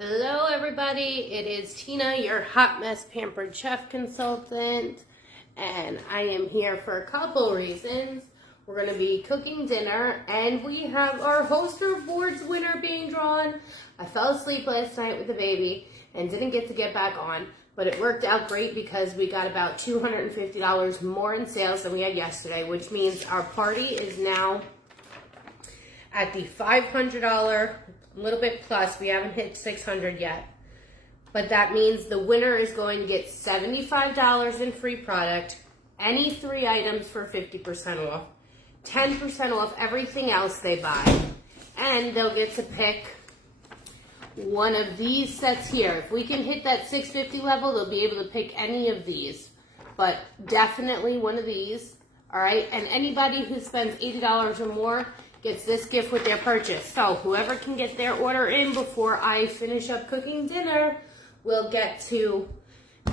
Hello everybody, it is Tina, your hot mess pampered chef consultant, and I am here for a couple reasons. We're going to be cooking dinner, and we have our Host Rewards winner being drawn. I fell asleep last night with the baby and didn't get back on, but it worked out great because we got about $250 more in sales than we had yesterday, which means our party is now at the $500, a little bit plus. We haven't hit 600 yet. But that means the winner is going to get $75 in free product, any 3 items for 50% off, 10% off everything else they buy, and they'll get to pick one of these sets here. If we can hit that 650 level, they'll be able to pick any of these, but definitely one of these, all right? And anybody who spends $80 or more gets this gift with their purchase. So whoever can get their order in before I finish up cooking dinner will get to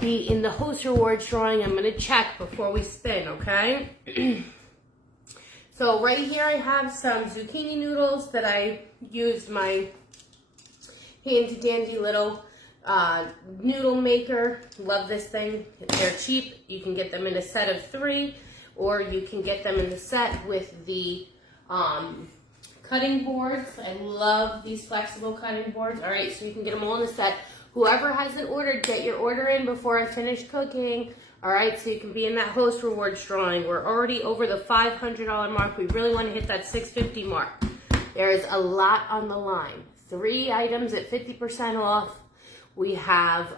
be in the Host Rewards drawing. I'm going to check before we spin, okay? So right here I have some zucchini noodles that I used my handy dandy little noodle maker. Love this thing. They're cheap. You can get them in a set of 3, or you can get them in the set with the cutting boards. I love these flexible cutting boards. All right, so you can get them all in the set. Whoever hasn't ordered, get your order in before I finish cooking. All right, so you can be in that Host Rewards drawing. We're already over the $500 mark. We really want to hit that $650 mark. There is a lot on the line. 3 items at 50% off. We have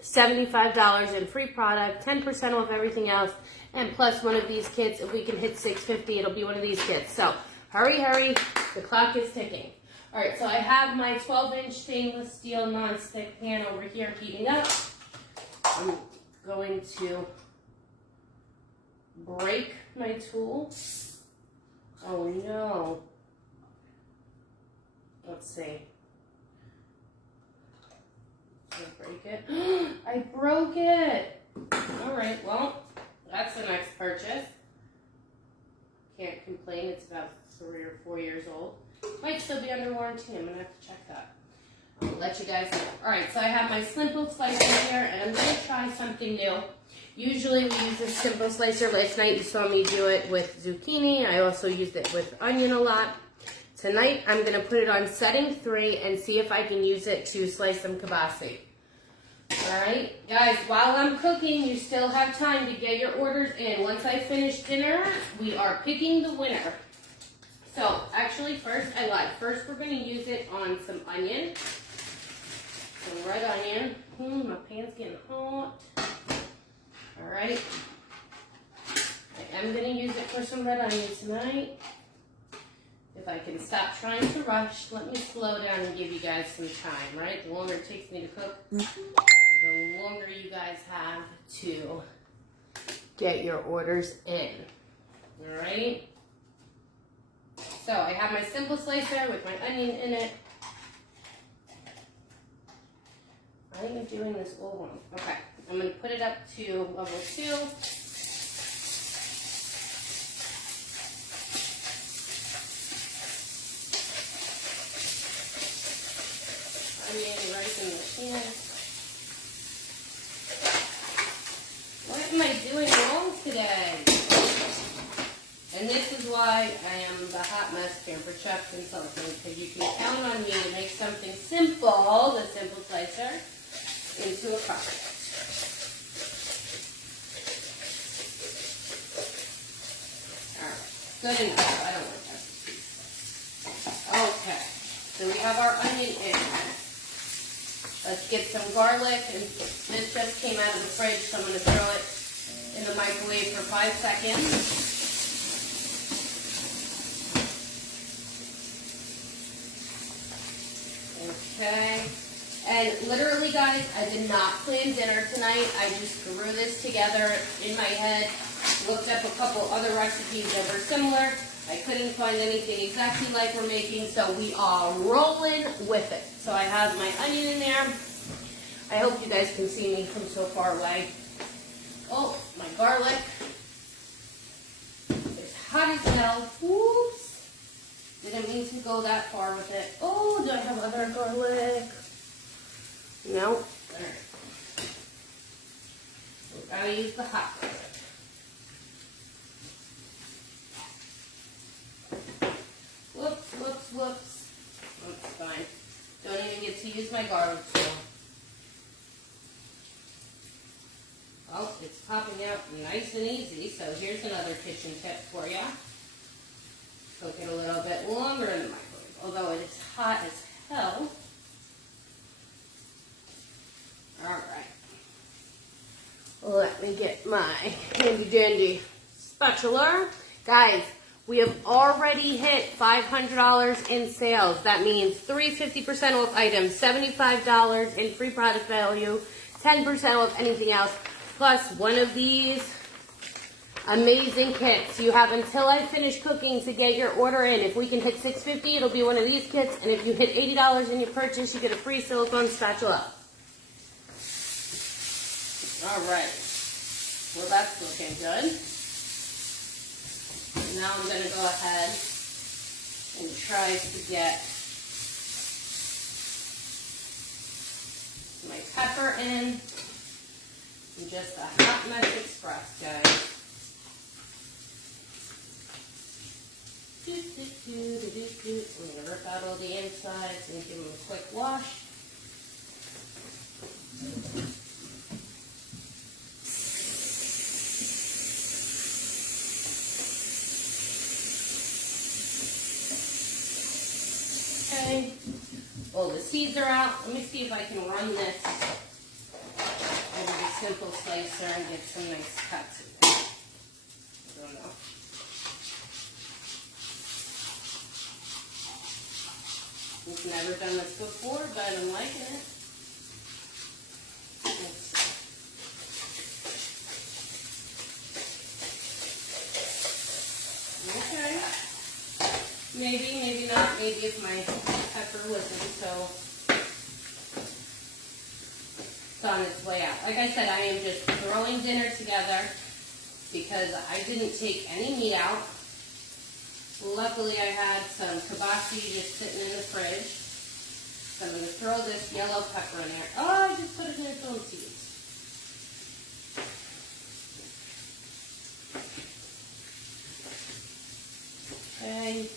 $75 in free product, 10% off everything else, and plus one of these kits. If we can hit $650, it'll be one of these kits. So hurry, hurry, the clock is ticking. All right, so I have my 12-inch stainless steel nonstick pan over here heating up. I'm going to break my tool. Oh no. Let's see. Break it. I broke it. All right, well, that's the next purchase. Can't complain. It's about 3 or 4 years old. Might still be under warranty. I'm gonna have to check that. I'll let you guys know. All right, so I have my simple slicer here, and I'm gonna try something new. Usually we use this simple slicer. Last night you saw me do it with zucchini. I also used it with onion a lot. Tonight I'm gonna put it on setting 3 and see if I can use it to slice some kielbasa. All right, guys, while I'm cooking, you still have time to get your orders in. Once I finish dinner, we are picking the winner. So, actually, first, I lied. First, we're going to use it on some onion. Some red onion. My pan's getting hot. All right. I am going to use it for some red onion tonight. If I can stop trying to rush, let me slow down and give you guys some time, right? The longer it takes me to cook, the longer you guys have to get your orders in. All right? So I have my simple slicer with my onion in it. I am doing this all wrong. Okay, I'm going to put it up to level 2. Onion right in the pan. What am I doing wrong today? And this is why I am the hot mess pampered chef consultant, because you can count on me to make something simple, the simple slicer, into a project. Alright, good enough. I don't want that. Okay, so we have our onion in. Let's get some garlic, and this just came out of the fridge, so I'm going to throw it in the microwave for 5 seconds. Okay, and literally, guys, I did not plan dinner tonight. I just threw this together in my head, looked up a couple other recipes that were similar. I couldn't find anything exactly like we're making, so we are rolling with it. So I have my onion in there. I hope you guys can see me from so far away. Oh, my garlic. It's hot as hell. Whoops. Didn't mean to go that far with it. Oh, do I have other garlic. Nope. All right. We gotta use the hot garlic. Whoops. That's fine. Don't even get to use my garlic tool. Well, it's popping out nice and easy, so here's another kitchen tip for you. Cook it a little bit longer in the microwave, although it is hot as hell. Alright. Let me get my handy dandy spatula. Guys, we have already hit $500 in sales. That means 3 50% off items, $75 in free product value, 10% off anything else, plus one of these amazing kits. You have until I finish cooking to get your order in. If we can hit $650, it'll be one of these kits, and if you hit $80 in your purchase, you get a free silicone spatula. All right. Well, that's looking good. Now I'm going to go ahead and try to get my pepper in just a hot mess express, guys. I'm going to rip out all the insides and give them a quick wash. Okay, all the seeds are out. Let me see if I can run this over the simple slicer and get some nice cuts in there. I don't know. We've never done this before, but I'm liking it. Let's see. Okay. Maybe not. Maybe if my pepper wasn't so it's on its way out. Like I said, I am just throwing dinner together because I didn't take any meat out. Luckily, I had some kibasi just sitting in the fridge. So I'm going to throw this yellow pepper in there. Oh, I just put it in its own seeds. Okay.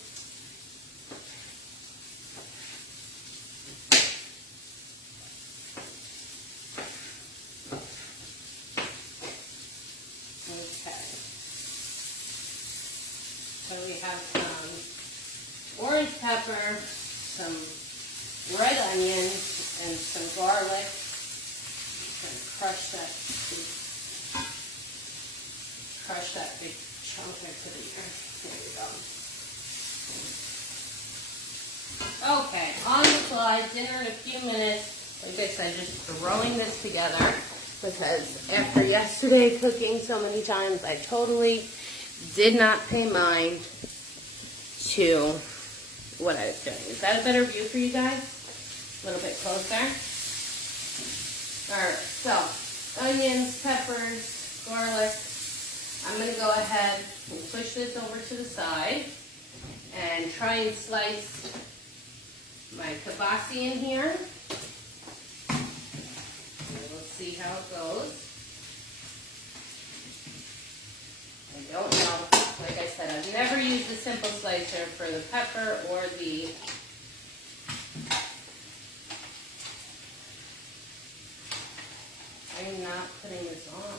So we have some orange pepper, some red onion, and some garlic. I'm going to crush that big chunk I put in there. There we go. Okay, on the fly, dinner in a few minutes. Like I said, just throwing this together because after yesterday cooking so many times, I totally did not pay mind to what I was doing. Is that a better view for you guys? A little bit closer. Alright, so onions, peppers, garlic. I'm going to go ahead and push this over to the side and try and slice my kibasi in here. And we'll see how it goes. I don't know. Like I said, I've never used a simple slicer for the pepper or the I'm not putting this on.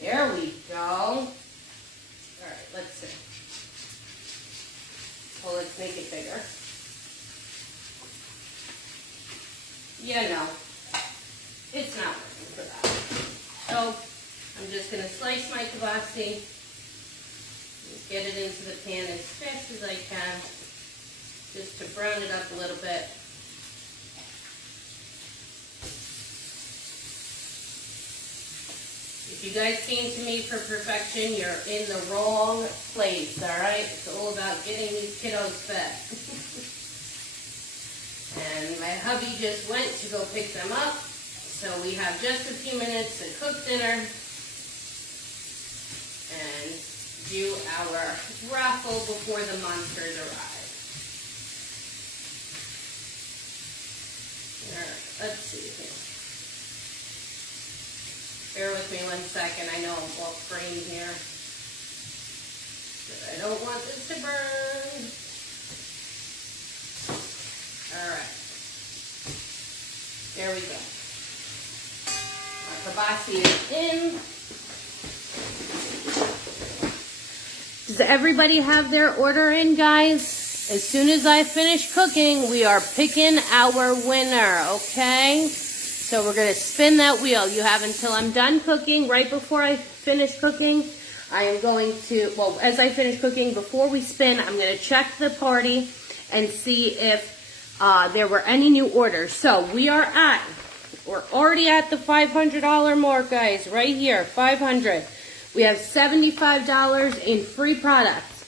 There we go. Alright, let's see. Well, let's make it bigger. Yeah, no. It's not working for that. So, I'm just going to slice my kibasi, get it into the pan as fast as I can, just to brown it up a little bit. If you guys came to me for perfection, you're in the wrong place, alright? It's all about getting these kiddos fed. And my hubby just went to go pick them up, so we have just a few minutes to cook dinner and do our raffle before the monsters arrive. let's see here. Bear with me 1 second. I know I'm off frame here. But I don't want this to burn. All right. There we go. Our kibasi is in. Does everybody have their order in, guys? As soon as I finish cooking, we are picking our winner, okay? So we're gonna spin that wheel. You have until I'm done cooking. Right before I finish cooking, I am going to, well, as I finish cooking, before we spin, I'm gonna check the party and see if there were any new orders. So we're already at the $500 mark, guys, right here, 500. We have $75 in free products.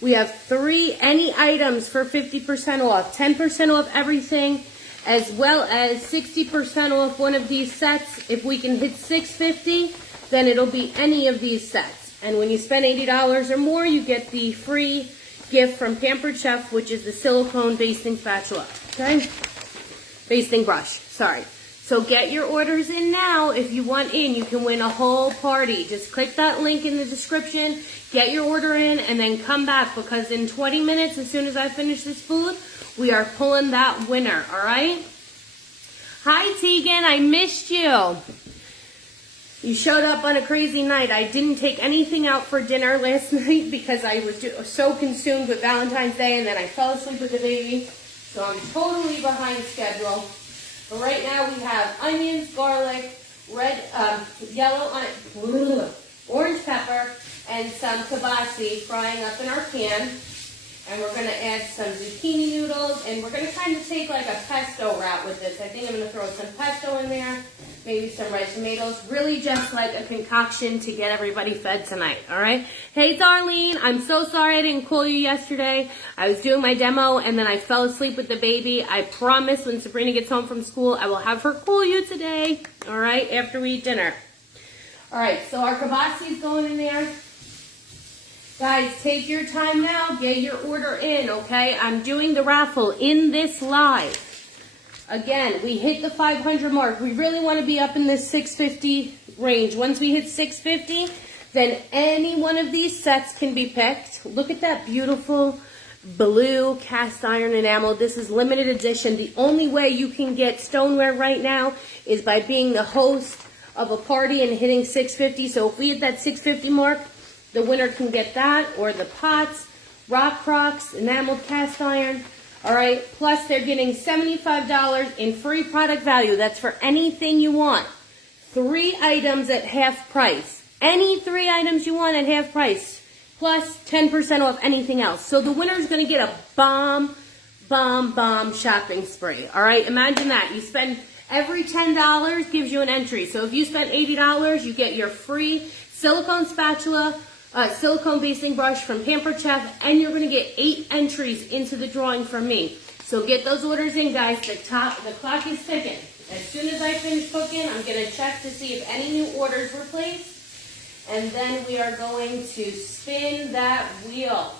We have any items for 50% off, 10% off everything, as well as 60% off one of these sets. If we can hit $650, then it'll be any of these sets. And when you spend $80 or more, you get the free gift from Pampered Chef, which is the silicone basting spatula, okay? Basting brush, sorry. So get your orders in now. If you want in, you can win a whole party. Just click that link in the description, get your order in, and then come back, because in 20 minutes, as soon as I finish this food, we are pulling that winner, all right? Hi, Tegan, I missed you. You showed up on a crazy night. I didn't take anything out for dinner last night because I was so consumed with Valentine's Day, and then I fell asleep with the baby. So I'm totally behind schedule. But right now we have onions, garlic, orange pepper, and some kibasi frying up in our pan. And we're going to add some zucchini noodles, and we're going to kind of take like a pesto route with this. I think I'm going to throw some pesto in there, maybe some red tomatoes, really just like a concoction to get everybody fed tonight, all right? Hey, Darlene, I'm so sorry I didn't call you yesterday. I was doing my demo, and then I fell asleep with the baby. I promise when Sabrina gets home from school, I will have her call you today, all right, after we eat dinner. All right, so our kibasi is going in there. Guys, take your time now. Get your order in, okay? I'm doing the raffle in this live. Again, we hit the 500 mark. We really want to be up in this 650 range. Once we hit 650, then any one of these sets can be picked. Look at that beautiful blue cast iron enamel. This is limited edition. The only way you can get stoneware right now is by being the host of a party and hitting 650. So if we hit that 650 mark, the winner can get that, or the pots, rock crocks, enameled cast iron. All right, plus they're getting $75 in free product value. That's for anything you want. 3 items at half price. Any 3 items you want at half price, plus 10% off anything else. So the winner is going to get a bomb shopping spree. All right, imagine that. You spend every $10 gives you an entry. So if you spend $80, you get your free silicone spatula, silicone basting brush from Pampered Chef, and you're going to get 8 entries into the drawing from me. So get those orders in, guys. The clock is ticking. As soon as I finish cooking, I'm going to check to see if any new orders were placed, and then we are going to spin that wheel.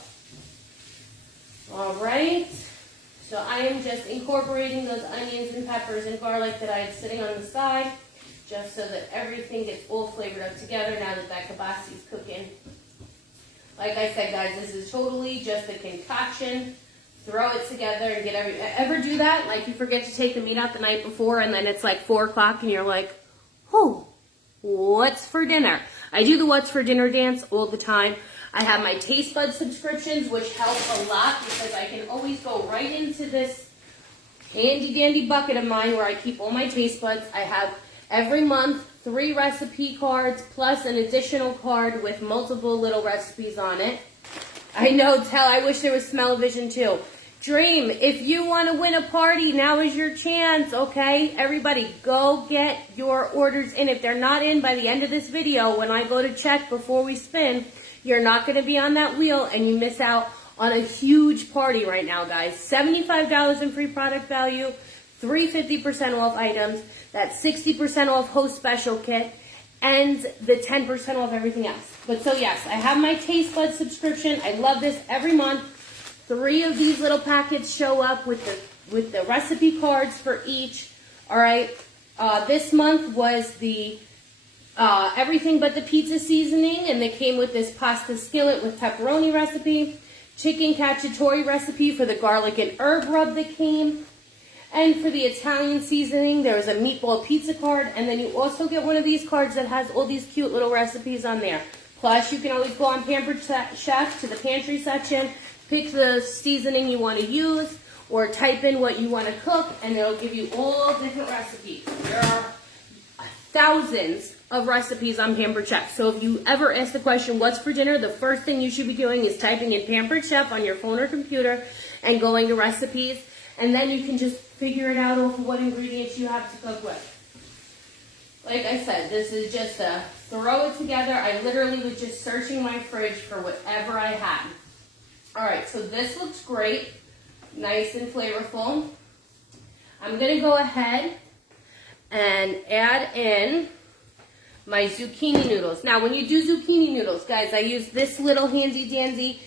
All right. So I am just incorporating those onions and peppers and garlic that I had sitting on the side, just so that everything gets all flavored up together now that that kibasi is cooking. Like I said, guys, this is totally just a concoction. Throw it together and get ever do that? Like you forget to take the meat out the night before, and then it's like 4 o'clock and you're like, oh, what's for dinner? I do the what's for dinner dance all the time. I have my taste bud subscriptions, which help a lot because I can always go right into this handy dandy bucket of mine where I keep all my taste buds. I have every month 3 recipe cards plus an additional card with multiple little recipes on it. I know, I wish there was smell-o-vision too. Dream, if you want to win a party, now is your chance, okay? Everybody, go get your orders in. If they're not in by the end of this video, when I go to check before we spin, you're not going to be on that wheel and you miss out on a huge party right now, guys. $75 in free product value, 3 50% off items, that 60% off host special kit, and the 10% off everything else. But so yes, I have my Taste Bud subscription. I love this every month. 3 of these little packets show up with the recipe cards for each, All right. This month was the everything but the pizza seasoning, and they came with this pasta skillet with pepperoni recipe, chicken cacciatore recipe for the garlic and herb rub that came, and for the Italian seasoning, there was a meatball pizza card, and then you also get one of these cards that has all these cute little recipes on there. Plus, you can always go on Pampered Chef to the pantry section, pick the seasoning you want to use, or type in what you want to cook, and it'll give you all different recipes. There are thousands of recipes on Pampered Chef. So if you ever ask the question, what's for dinner, the first thing you should be doing is typing in Pampered Chef on your phone or computer and going to recipes, and then you can just figure it out off of what ingredients you have to cook with. Like I said, this is just a throw it together. I literally was just searching my fridge for whatever I had. All right, so this looks great. Nice and flavorful. I'm going to go ahead and add in my zucchini noodles. Now, when you do zucchini noodles, guys, I use this little handy-dandy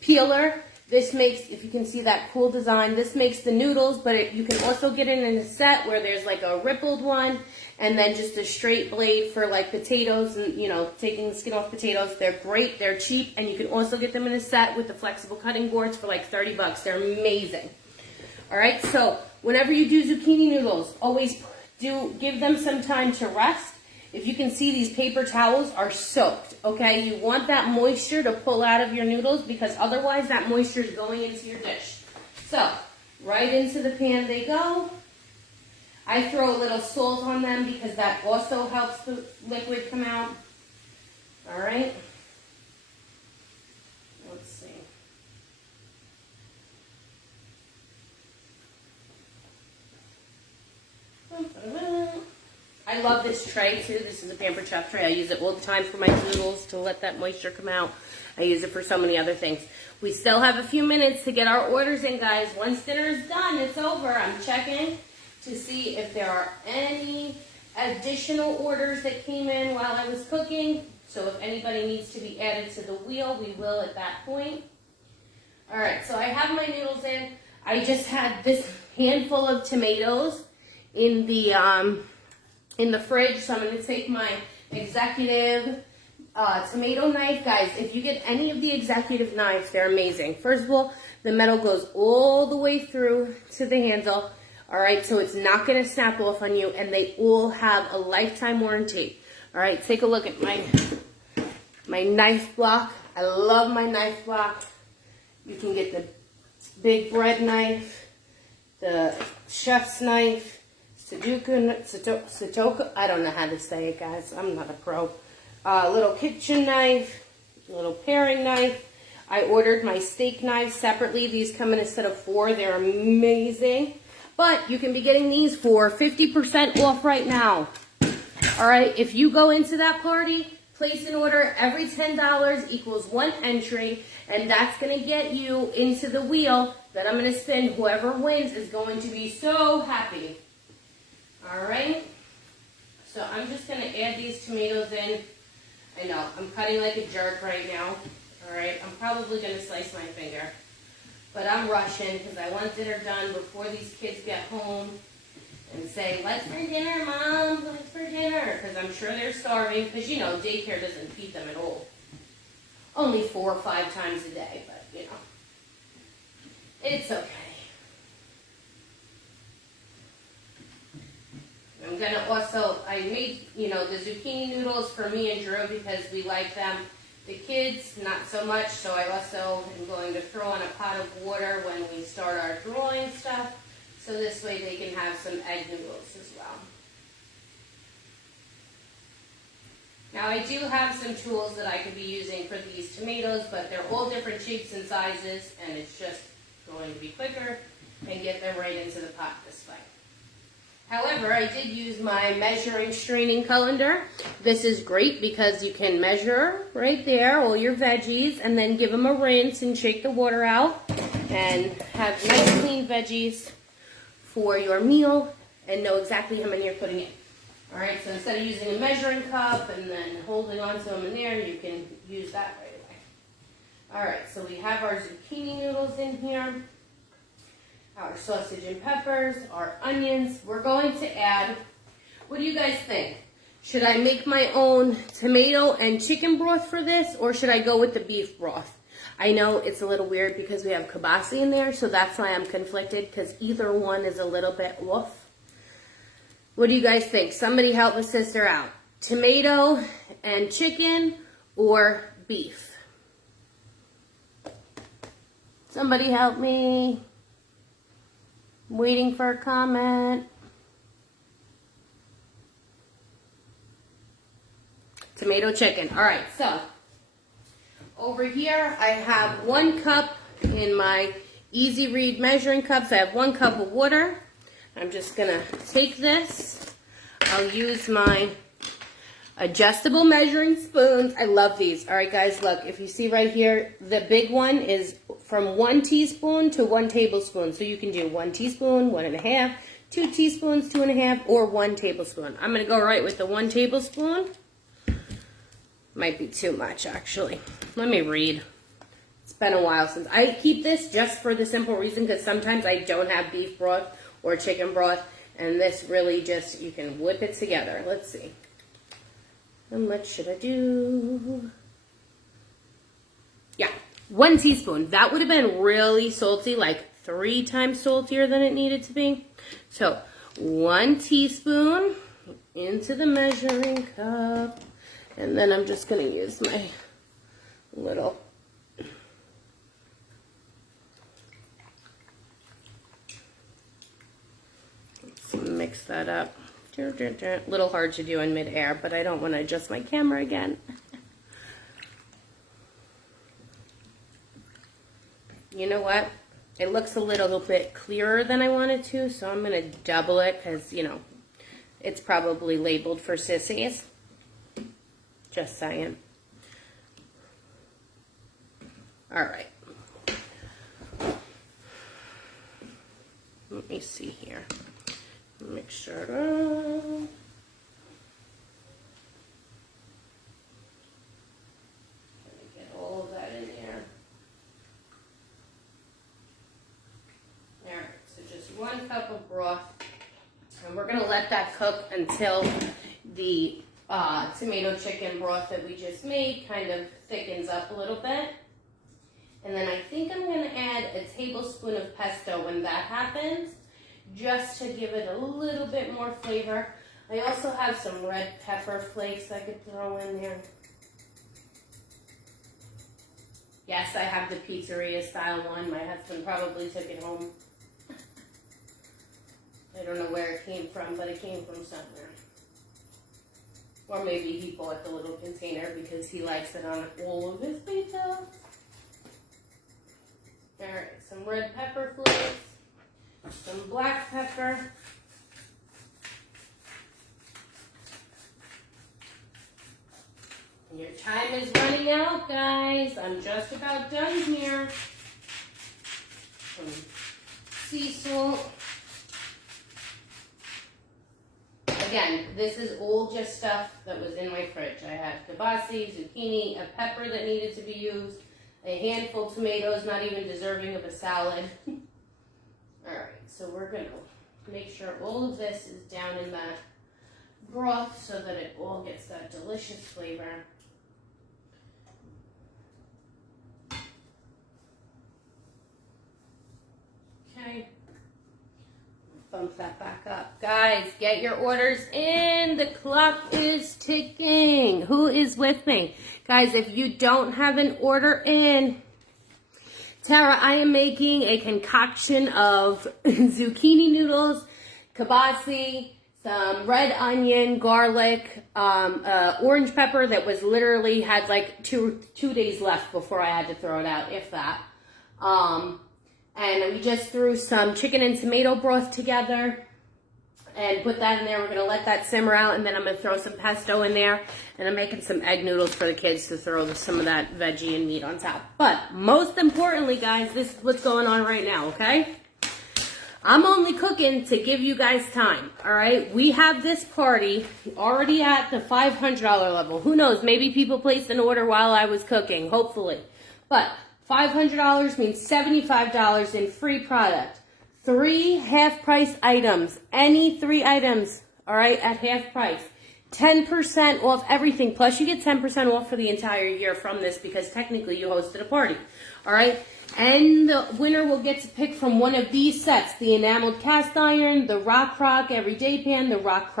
peeler. This makes, if you can see that cool design, this makes the noodles, but you can also get it in a set where there's like a rippled one and then just a straight blade for like potatoes and, you know, taking the skin off potatoes. They're great, they're cheap, and you can also get them in a set with the flexible cutting boards for like 30 bucks. They're amazing. All right, so whenever you do zucchini noodles, always give them some time to rest. If you can see, these paper towels are soaked, okay? You want that moisture to pull out of your noodles because otherwise that moisture is going into your dish. So, right into the pan they go. I throw a little salt on them because that also helps the liquid come out. All right. Let's see. I love this tray too. This is a Pampered Chef tray. I use it all the time for my noodles to let that moisture come out. I use it for so many other things. We still have a few minutes to get our orders in, guys. Once dinner is done, it's over. I'm checking to see if there are any additional orders that came in while I was cooking. So if anybody needs to be added to the wheel, we will at that point. All right, so I have my noodles in. I just had this handful of tomatoes in the fridge, so I'm going to take my executive tomato knife. Guys, if you get any of the executive knives, they're amazing. First of all, the metal goes all the way through to the handle. All right, so it's not going to snap off on you, and they all have a lifetime warranty. All right, take a look at my knife block. I love my knife block. You can get the big bread knife, the chef's knife, Sudoku, I don't know how to say it, guys. I'm not a pro. Little kitchen knife, little paring knife. I ordered my steak knives separately. These come in a set of 4. They're amazing. But you can be getting these for 50% off right now. All right, if you go into that party, place an order. Every $10 equals 1 entry, and that's going to get you into the wheel that I'm going to spin. Whoever wins is going to be so happy. All right, so I'm just going to add these tomatoes in. I know, I'm cutting like a jerk right now. All right, I'm probably going to slice my finger. But I'm rushing because I want dinner done before these kids get home and say, what's for dinner, Mom? What's for dinner? Because I'm sure they're starving because, you know, daycare doesn't feed them at all. Only 4 or 5 times a day, but, you know, it's okay. I'm going to also, I made, you know, the zucchini noodles for me and Drew because we like them. The kids, not so much, so I also am going to throw in a pot of water when we start our drawing stuff, so this way they can have some egg noodles as well. Now I do have some tools that I could be using for these tomatoes, but they're all different shapes and sizes, and it's just going to be quicker and get them right into the pot this way. However, I did use my measuring straining colander. This is great because you can measure right there all your veggies and then give them a rinse and shake the water out and have nice clean veggies for your meal and know exactly how many you're putting in. All right, so instead of using a measuring cup and then holding on to them in there, you can use that right away. All right, so we have our zucchini noodles in here. our sausage and peppers, our onions. We're going to add, what do you guys think? Should I make my own tomato and chicken broth for this, or should I go with the beef broth? I know it's a little weird because we have kielbasa in there, so that's why I'm conflicted, because either one is a little bit off. What do you guys think? Somebody help a sister out. Tomato and chicken or beef? Somebody help me. I'm waiting for a comment. Tomato chicken. All right, so over here I have 1 cup in my Easy Read measuring cups. I have 1 cup of water. I'm just gonna take this. I'll use my adjustable measuring spoons. I love these. All right, guys, look, if you see right here, the big one is from 1 teaspoon to 1 tablespoon. So you can do 1 teaspoon, 1.5, 2 teaspoons, 2.5, or 1 tablespoon. I'm gonna go right with the 1 tablespoon. Might be too much, actually. Let me read. It's been a while since. I keep this just for the simple reason because sometimes I don't have beef broth or chicken broth, and this really just, you can whip it together. Let's see. How much should I do? Yeah, 1 teaspoon. That would have been really salty, like 3 times saltier than it needed to be. So 1 teaspoon into the measuring cup. And then I'm just going to use my little let's mix that up. A little hard to do in midair, but I don't want to adjust my camera again. You know what? It looks a little bit clearer than I wanted to, so I'm going to double it because, you know, it's probably labeled for sissies. Just saying. All right. Let me see here. Make sure. Get all of that in there. All right. So just 1 cup of broth, and we're gonna let that cook until the tomato chicken broth that we just made kind of thickens up a little bit. And then I think I'm going to add a tablespoon of pesto when that happens, just to give it a little bit more flavor. I also have some red pepper flakes I could throw in there. Yes, I have the pizzeria style one. My husband probably took it home. I don't know where it came from, but it came from somewhere. Or maybe he bought the little container because he likes it on all of his pizza. Alright, some red pepper flakes, some black pepper. Your time is running out, guys. I'm just about done here. Some sea salt. Again, this is all just stuff that was in my fridge. I had kielbasa, zucchini, a pepper that needed to be used, a handful of tomatoes, not even deserving of a salad. Alright, so we're going to make sure all of this is down in that broth so that it all gets that delicious flavor. Okay. Bump that back up. Guys, get your orders in. The clock is ticking. Who is with me? Guys, if you don't have an order in, Tara, I am making a concoction of zucchini noodles, kielbasa, some red onion, garlic, orange pepper that was literally had like two days left before I had to throw it out, if that. And we just threw some chicken and tomato broth together and put that in there. We're going to let that simmer out, and then I'm going to throw some pesto in there. And I'm making some egg noodles for the kids to throw some of that veggie and meat on top. But most importantly, guys, this is what's going on right now, okay? I'm only cooking to give you guys time, all right? We have this party already at the $500 level. Who knows? Maybe people placed an order while I was cooking, hopefully. But $500 means $75 in free product, 3 half-price items. Any 3 items, all right, at half price. 10% off everything. Plus, you get 10% off for the entire year from this because technically you hosted a party. All right? And the winner will get to pick from one of these sets. The enameled cast iron, the Rock everyday pan, the Rock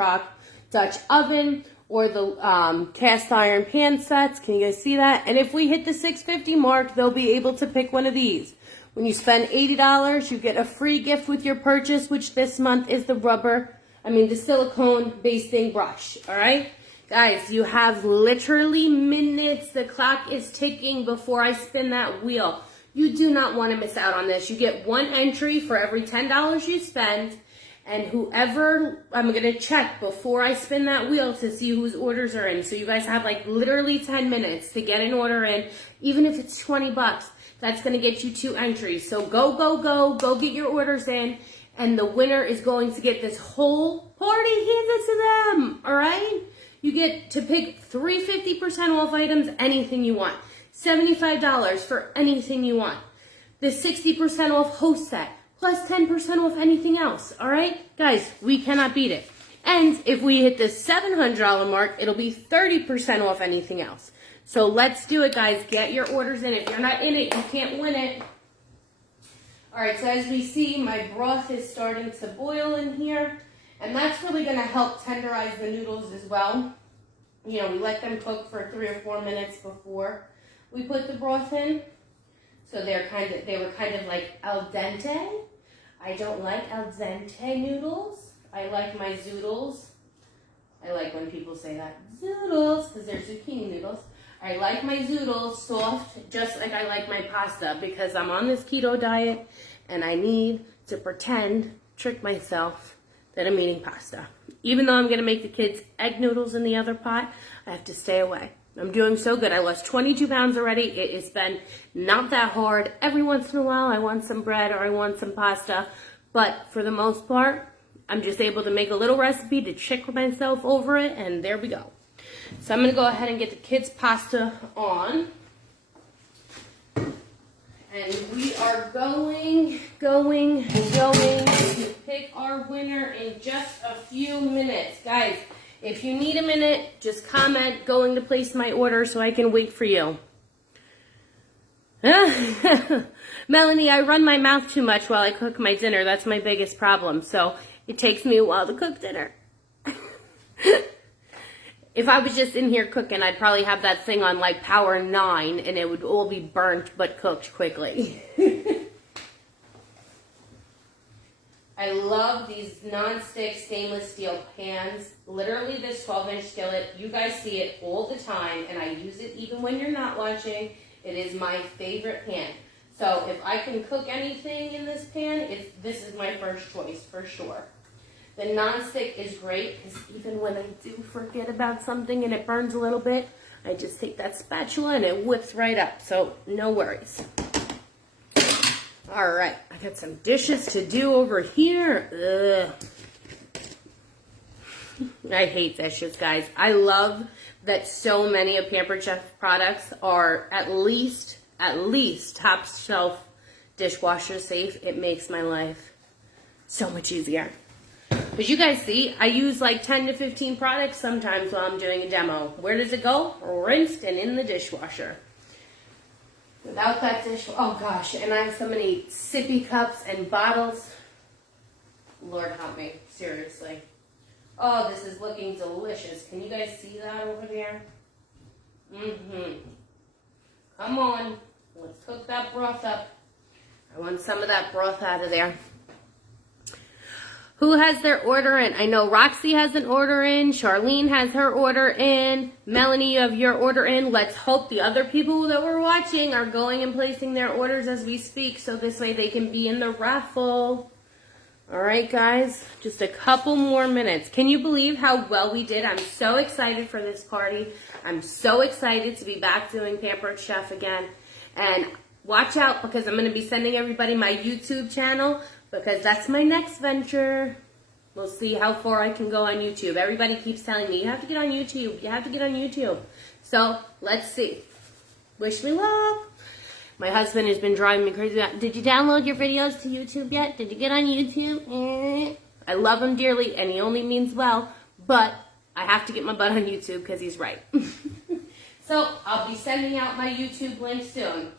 Dutch oven, or the cast iron pan sets. Can you guys see that? And if we hit the $650 mark, they'll be able to pick one of these. When you spend $80, you get a free gift with your purchase, which this month is the silicone basting brush. All right? Guys, you have literally minutes. The clock is ticking before I spin that wheel. You do not want to miss out on this. You get 1 entry for every $10 you spend. And whoever, I'm going to check before I spin that wheel to see whose orders are in. So you guys have like literally 10 minutes to get an order in. Even if it's $20, that's going to get you 2 entries. So go get your orders in. And the winner is going to get this whole party handed to them. All right? You get to pick 3 50% off items, anything you want. $75 for anything you want. The 60% off host set, plus 10% off anything else. All right? Guys, we cannot beat it. And if we hit the $700 mark, it'll be 30% off anything else. So let's do it, guys. Get your orders in. If you're not in it, you can't win it. All right, so as we see, my broth is starting to boil in here. And that's really going to help tenderize the noodles as well. You know, we let them cook for 3 or 4 minutes before we put the broth in. So they were kind of like al dente. I don't like al dente noodles. I like my zoodles. I like when people say that. Zoodles, because they're zucchini noodles. I like my zoodles soft, just like I like my pasta, because I'm on this keto diet and I need to trick myself that I'm eating pasta. Even though I'm going to make the kids egg noodles in the other pot, I have to stay away. I'm doing so good. I lost 22 pounds already. It has been not that hard. Every once in a while, I want some bread or I want some pasta. But for the most part, I'm just able to make a little recipe to trick myself over it, and there we go. So I'm going to go ahead and get the kids' pasta on. And we are going to pick our winner in just a few minutes. Guys, if you need a minute, just comment going to place my order so I can wait for you. Melanie, I run my mouth too much while I cook my dinner. That's my biggest problem. So it takes me a while to cook dinner. If I was just in here cooking, I'd probably have that thing on like power 9 and it would all be burnt but cooked quickly. I love these non-stick stainless steel pans. Literally this 12-inch skillet, you guys see it all the time and I use it even when you're not watching. It is my favorite pan. So if I can cook anything in this pan, this is my first choice for sure. The non-stick is great because even when I do forget about something and it burns a little bit, I just take that spatula and it whips right up. So no worries. All right, I got some dishes to do over here. Ugh. I hate dishes, guys. I love that so many of Pampered Chef products are at least top shelf dishwasher safe. It makes my life so much easier. But you guys see, I use like 10 to 15 products sometimes while I'm doing a demo. Where does it go? Rinsed and in the dishwasher. Without that oh gosh, and I have so many sippy cups and bottles. Lord help me, seriously. Oh, this is looking delicious. Can you guys see that over there? Come on, let's cook that broth up. I want some of that broth out of there. Who has their order in? I know Roxy has an order in. Charlene has her order in. Melanie, you have your order in. Let's hope the other people that we're watching are going and placing their orders as we speak, so this way they can be in the raffle. All right, guys, just a couple more minutes. Can you believe how well we did? I'm so excited for this party. I'm so excited to be back doing Pampered Chef again. And watch out, because I'm going to be sending everybody my YouTube channel, because that's my next venture. We'll see how far I can go on YouTube. Everybody keeps telling me, you have to get on YouTube. You have to get on YouTube. So let's see. Wish me luck. My husband has been driving me crazy. Did you download your videos to YouTube yet? Did you get on YouTube? I love him dearly, and he only means well, but I have to get my butt on YouTube because he's right. So I'll be sending out my YouTube link soon.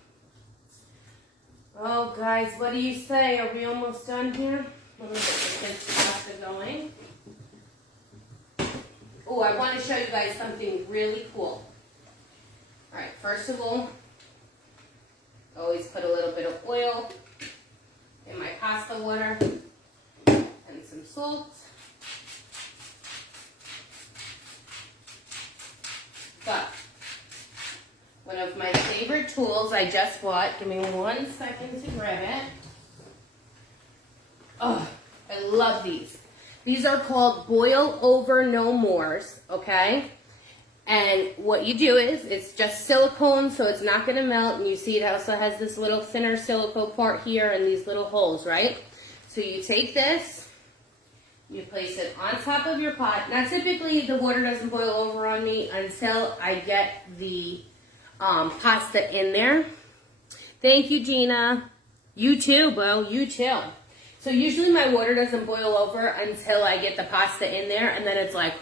Oh, guys, what do you say? Are we almost done here? Let me get the kids' pasta going. Oh, I want to show you guys something really cool. All right, first of all, always put a little bit of oil in my pasta water and some salt. But one of my favorite tools I just bought, give me 1 second to grab it. Oh, I love these. These are called Boil Over No Mores, okay? And what you do is, it's just silicone, so it's not going to melt. And you see it also has this little thinner silicone part here and these little holes, right? So you take this, you place it on top of your pot. Now, typically, the water doesn't boil over on me until I get the pasta in there. Thank you, Gina. You too, Bo. You too. So usually my water doesn't boil over until I get the pasta in there, and then it's like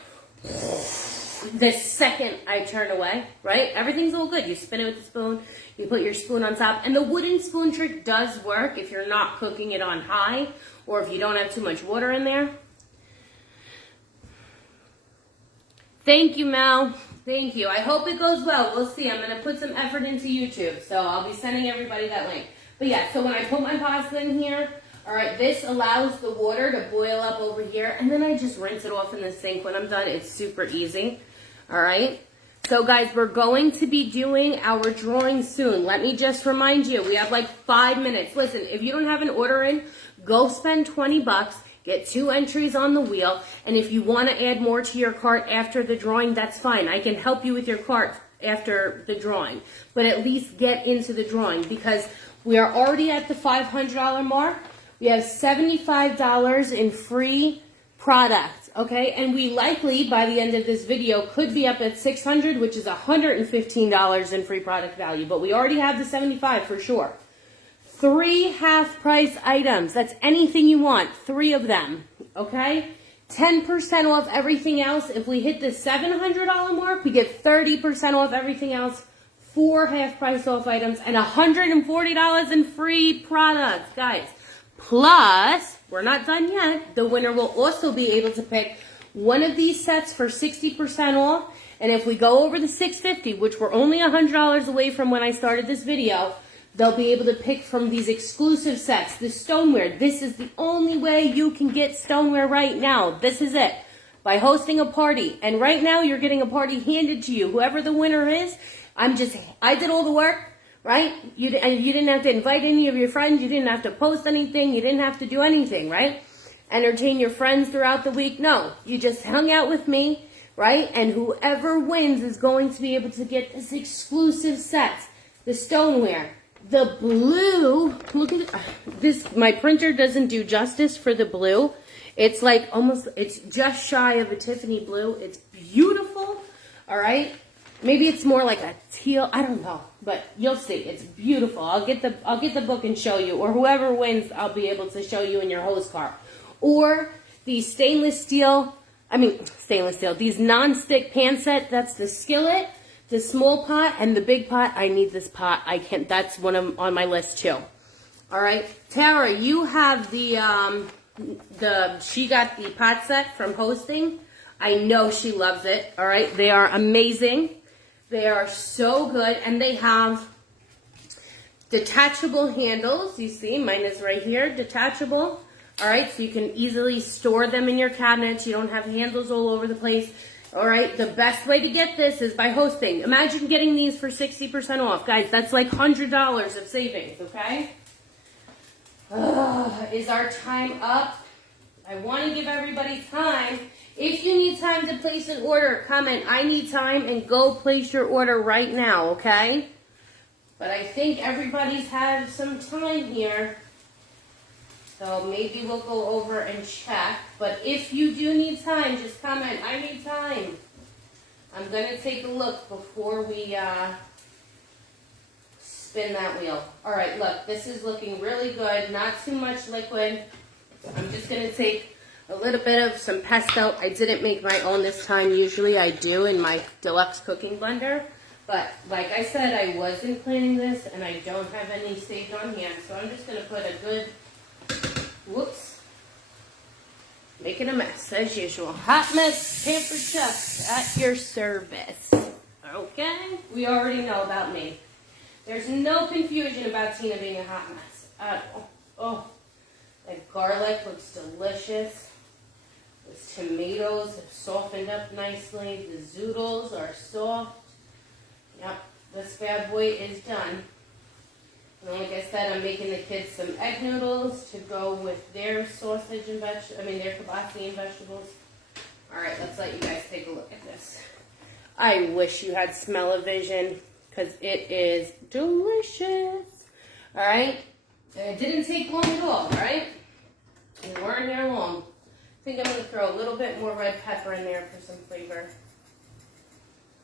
the second I turn away, right? Everything's all good. You spin it with the spoon, you put your spoon on top, and the wooden spoon trick does work if you're not cooking it on high or if you don't have too much water in there. Thank you, Mel. Thank you. I hope it goes well. We'll see. I'm going to put some effort into YouTube, so I'll be sending everybody that link. But yeah, so when I put my pasta in here, all right, this allows the water to boil up over here, and then I just rinse it off in the sink when I'm done. It's super easy, all right? So, guys, we're going to be doing our drawing soon. Let me just remind you, we have like 5 minutes. Listen, if you don't have an order in, go spend 20 bucks, get 2 entries on the wheel, and if you want to add more to your cart after the drawing, that's fine. I can help you with your cart after the drawing, but at least get into the drawing because we are already at the $500 mark. We have $75 in free products, okay? And we likely, by the end of this video, could be up at $600, which is $115 in free product value. But we already have the $75 for sure. 3 half-price items. That's anything you want. 3 of them, okay? 10% off everything else. If we hit the $700 mark, we get 30% off everything else. 4 half-price off items and $140 in free products, guys. Plus, we're not done yet. The winner will also be able to pick one of these sets for 60% off. And if we go over the $650, which we're only $100 away from when I started this video, they'll be able to pick from these exclusive sets, the stoneware. This is the only way you can get stoneware right now. This is it. By hosting a party. And right now, you're getting a party handed to you. Whoever the winner is, I did all the work. Right? You didn't have to invite any of your friends. You didn't have to post anything. You didn't have to do anything, right? Entertain your friends throughout the week. No, you just hung out with me, right? And whoever wins is going to be able to get this exclusive set, the stoneware. The blue, look at this. My printer doesn't do justice for the blue. It's like almost, it's just shy of a Tiffany blue. It's beautiful, all right? Maybe it's more like a teal. I don't know, but you'll see. It's beautiful. I'll get the book and show you, or whoever wins, I'll be able to show you in your host cart. Or the stainless steel. These non-stick pan set. That's the skillet, the small pot, and the big pot. I need this pot. I can't. That's one on my list too. All right, Tara, you have she got the pot set from hosting. I know she loves it. All right, they are amazing. They are so good, and they have detachable handles. You see, mine is right here, detachable. All right, so you can easily store them in your cabinets. You don't have handles all over the place. All right, the best way to get this is by hosting. Imagine getting these for 60% off. Guys, that's like $100 of savings, okay? Is our time up? I want to give everybody time. If you need time to place an order, comment, I need time, and go place your order right now, okay? But I think everybody's had some time here. So maybe we'll go over and check. But if you do need time, just comment, I need time. I'm going to take a look before we spin that wheel. All right, look, this is looking really good. Not too much liquid. I'm just gonna take a little bit of some pesto. I didn't make my own this time. Usually I do in my deluxe cooking blender. But like I said, I wasn't planning this and I don't have any saved on hand. So I'm just gonna put a good, whoops, making a mess as usual. Hot mess, pampered chef at your service. Okay, we already know about me. There's no confusion about Tina being a hot mess at all. Oh, that garlic looks delicious. Those tomatoes have softened up nicely. The zoodles are soft. Yep, this bad boy is done. And like I said, I'm making the kids some egg noodles to go with their sausage and their kibasi and vegetables. All right, let's let you guys take a look at this. I wish you had smell-o-vision because it is delicious. All right, and it didn't take long at all, right? We weren't here long. I think I'm going to throw a little bit more red pepper in there for some flavor.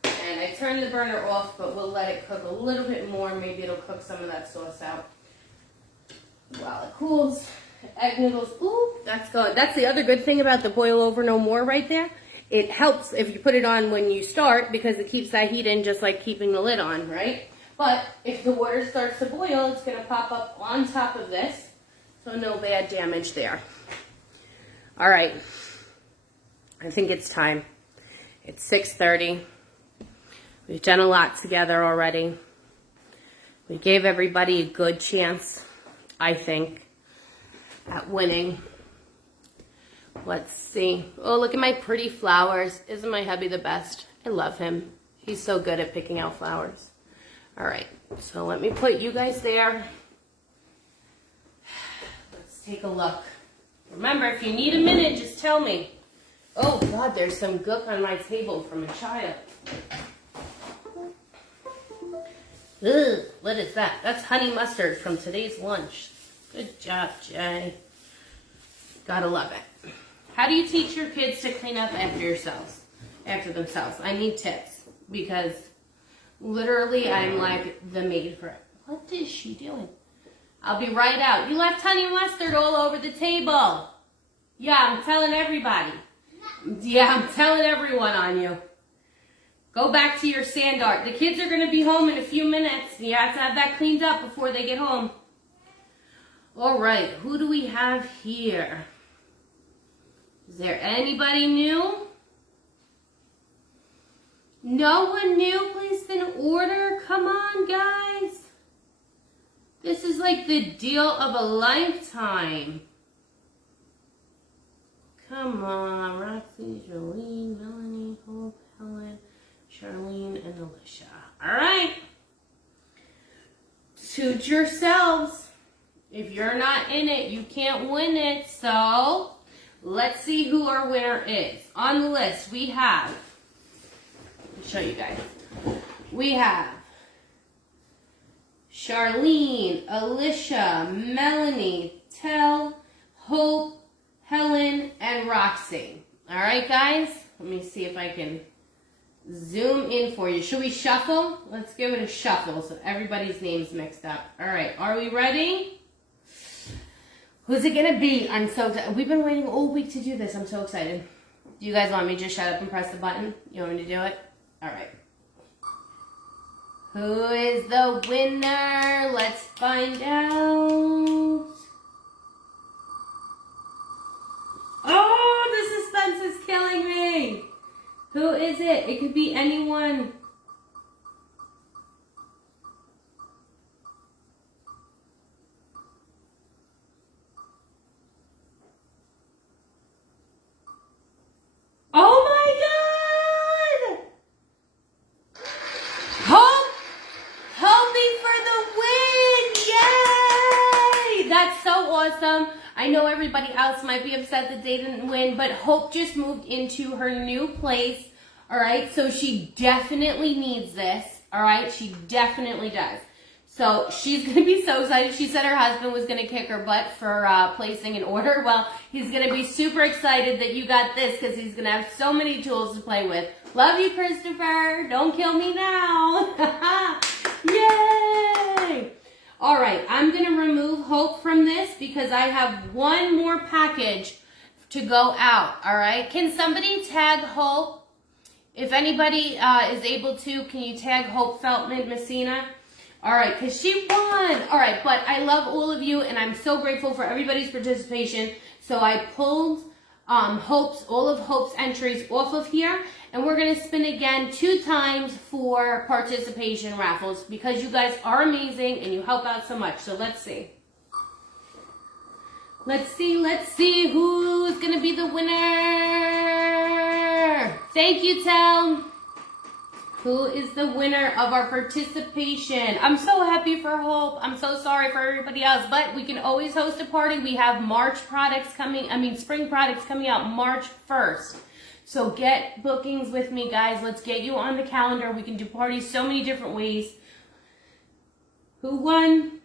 And I turned the burner off, but we'll let it cook a little bit more. Maybe it'll cook some of that sauce out while it cools. Egg noodles, ooh, that's good. That's the other good thing about the boil over no more right there. It helps if you put it on when you start because it keeps that heat in just like keeping the lid on, right? But if the water starts to boil, it's going to pop up on top of this. So no bad damage there. All right. I think it's time. It's 6:30. We've done a lot together already. We gave everybody a good chance, I think, at winning. Let's see. Oh, look at my pretty flowers. Isn't my hubby the best? I love him. He's so good at picking out flowers. All right, so let me put you guys there. Let's take a look. Remember, if you need a minute, just tell me. Oh, God, there's some gook on my table from a child. Ugh, what is that? That's honey mustard from today's lunch. Good job, Jay. Gotta love it. How do you teach your kids to clean up after themselves? I need tips because literally I'm like the maid for it. What is she doing? I'll be right out. You left honey mustard all over the table. Yeah, I'm telling everybody. Yeah, I'm telling everyone on you. Go back to your sand art. The kids are going to be home in a few minutes. You have to have that cleaned up before they get home. All right, who do we have here? Is there anybody new? No one new placed an order? Come on, guys. This is like the deal of a lifetime. Come on, Roxy, Jolene, Melanie, Hope, Helen, Charlene, and Alicia. All right. Suit yourselves. If you're not in it, you can't win it. So let's see who our winner is. On the list, we have, let me show you guys. We have Charlene, Alicia, Melanie, Tell, Hope, Helen, and Roxy. All right, guys. Let me see if I can zoom in for you. Should we shuffle? Let's give it a shuffle so everybody's name's mixed up. All right, are we ready? Who's it gonna be? I'm so excited. We've been waiting all week to do this. I'm so excited. Do you guys want me to just shut up and press the button? You want me to do it? All right. Who is the winner? Let's find out. Oh, the suspense is killing me. Who is it? It could be anyone. Oh my God! Hope! Help me for the win! Yay! That's so awesome. I know everybody else might be upset that they didn't win, but Hope just moved into her new place. All right, so she definitely needs this. All right, she definitely does. So she's going to be so excited. She said her husband was going to kick her butt for placing an order. Well, he's going to be super excited that you got this because he's going to have so many tools to play with. Love you, Christopher. Don't kill me now. Yay! All right, I'm going to remove Hope from this because I have one more package to go out, all right? Can somebody tag Hope? If anybody is able to, can you tag Hope Feltman Messina? All right, because she won. All right, but I love all of you, and I'm so grateful for everybody's participation. So I pulled all of Hope's entries off of here, and we're going to spin again 2 times for participation raffles because you guys are amazing and you help out so much. So let's see. Let's see who's going to be the winner. Thank you, Tel. Who is the winner of our participation? I'm so happy for Hope. I'm so sorry for everybody else, but we can always host a party. We have spring products coming out March 1st. So get bookings with me, guys. Let's get you on the calendar. We can do parties so many different ways. Who won?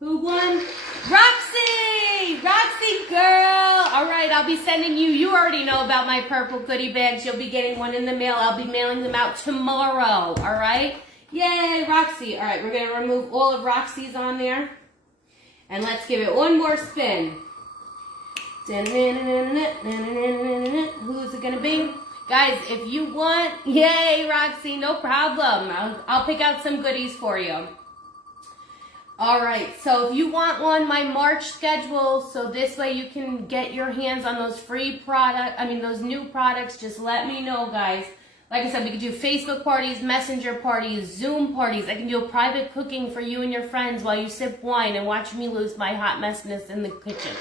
Roxy! Roxy, girl! All right, I'll be sending you already know about my purple goodie bags. You'll be getting one in the mail. I'll be mailing them out tomorrow, all right? Yay, Roxy. All right, we're going to remove all of Roxy's on there. And let's give it one more spin. Who's it going to be? Guys, if you want, yay, Roxy, no problem. I'll pick out some goodies for you. All right, so if you want my March schedule, so this way you can get your hands on those those new products, just let me know, guys. Like I said, we can do Facebook parties, Messenger parties, Zoom parties. I can do a private cooking for you and your friends while you sip wine and watch me lose my hot messiness in the kitchen.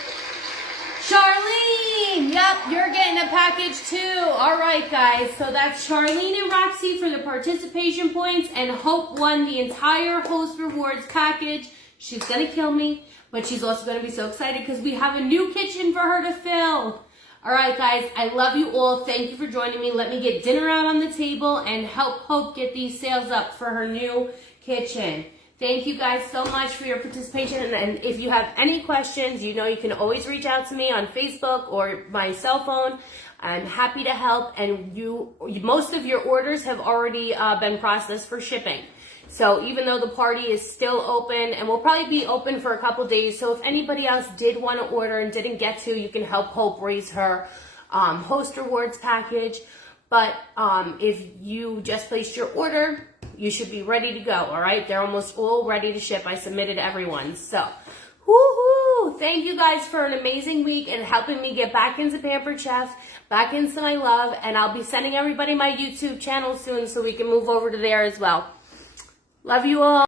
Charlene, yep, you're getting a package too. All right, guys, so that's Charlene and Roxy for the participation points, and Hope won the entire Host Rewards package. She's going to kill me, but she's also going to be so excited because we have a new kitchen for her to fill. All right, guys, I love you all. Thank you for joining me. Let me get dinner out on the table and help Hope get these sales up for her new kitchen. Thank you guys so much for your participation. And if you have any questions, you know you can always reach out to me on Facebook or my cell phone. I'm happy to help. And most of your orders have already been processed for shipping. So even though the party is still open, and will probably be open for a couple days, so if anybody else did want to order and didn't get to, you can help Hope raise her Host Rewards package. But if you just placed your order, you should be ready to go, all right? They're almost all ready to ship. I submitted everyone. So, woohoo! Thank you guys for an amazing week and helping me get back into Pampered Chef, back into my love, and I'll be sending everybody my YouTube channel soon so we can move over to there as well. Love you all.